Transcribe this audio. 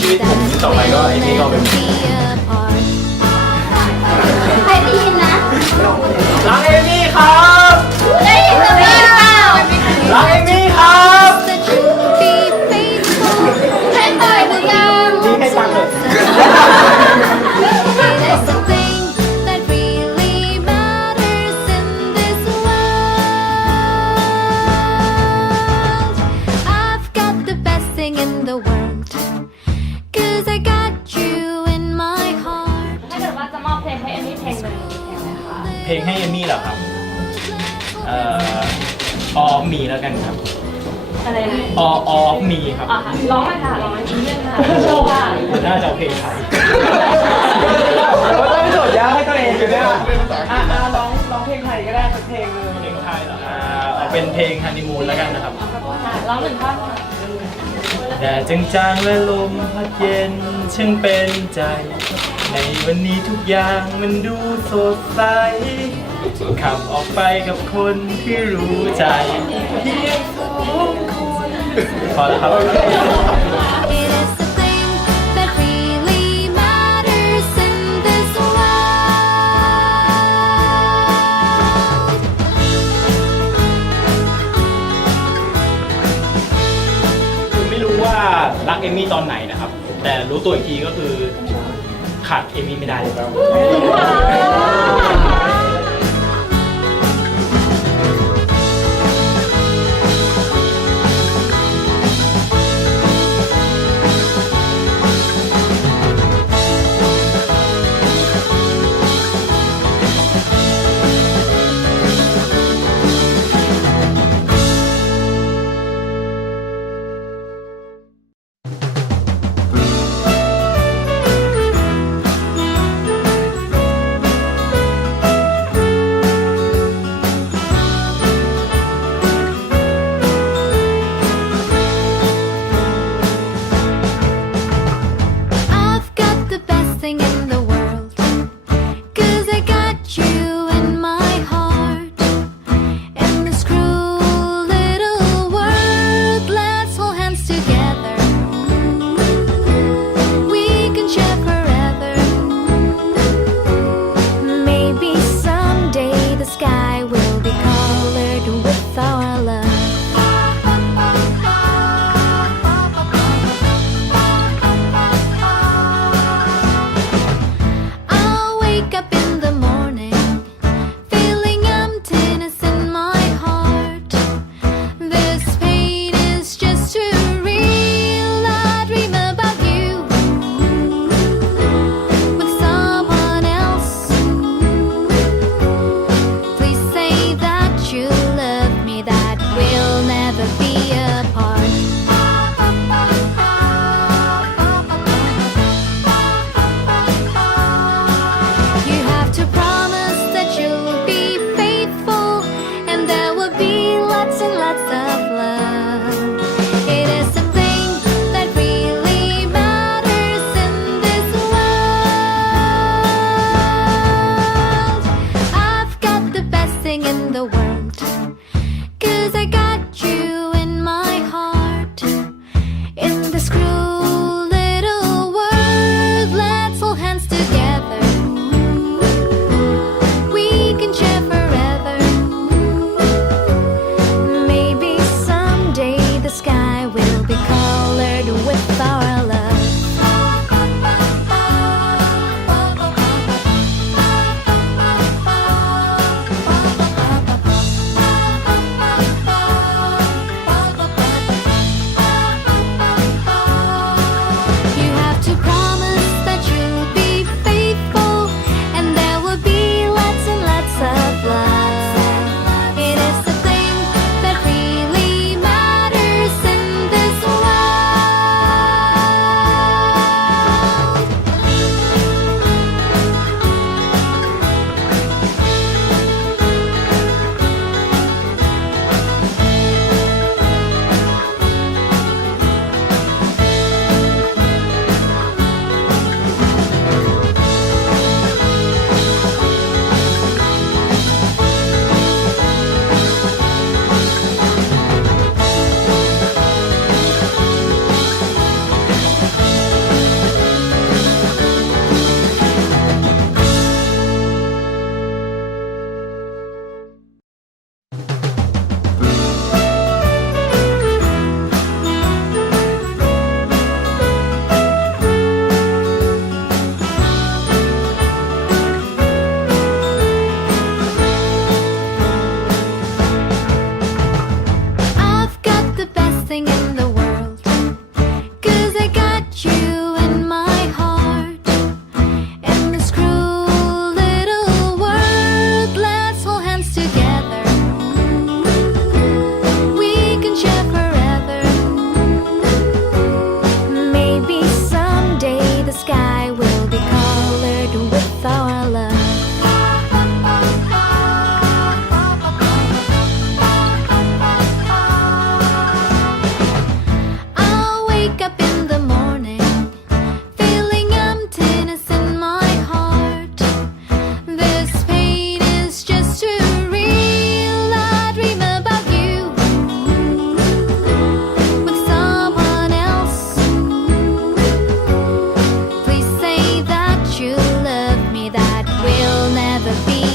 ชีวิตผมต่อไปก็ไอ้นี่ก็เป็น อครับ เอ่อออมีแล้วกันครับอะไรนะออออมีครับ อะร้องมาค่ะร้องมาอินเดียนค่ะโชว์ค่ะน่าจะเพลงไทยต้องโจทย์ยากให้ตัวเองอยู่เนี่ยอะร้องร้องเพลงไทยก็ได้สักเพลงหนึเพลงไทยเหรออ่าเอเป็นเพลงฮันนีมูนแล้วกันนะครับ ร้องหนึ่งท่อนแดดจางๆและลมพัดเย็นช่างเป็นใจ ในวันนี้ทุกอย่างมันดูสดใส ขับออกไปกับคนที่รู้ใจเพียงสองคนพอแล้วครับ It is the thing that really matters in this world. คือไม่รู้ว่ารักเอมมี่ตอนไหนนะครับ แต่รู้ตัวอีกทีก็คือ ขาดเอมี่ไม่ได้เลยครับ I love be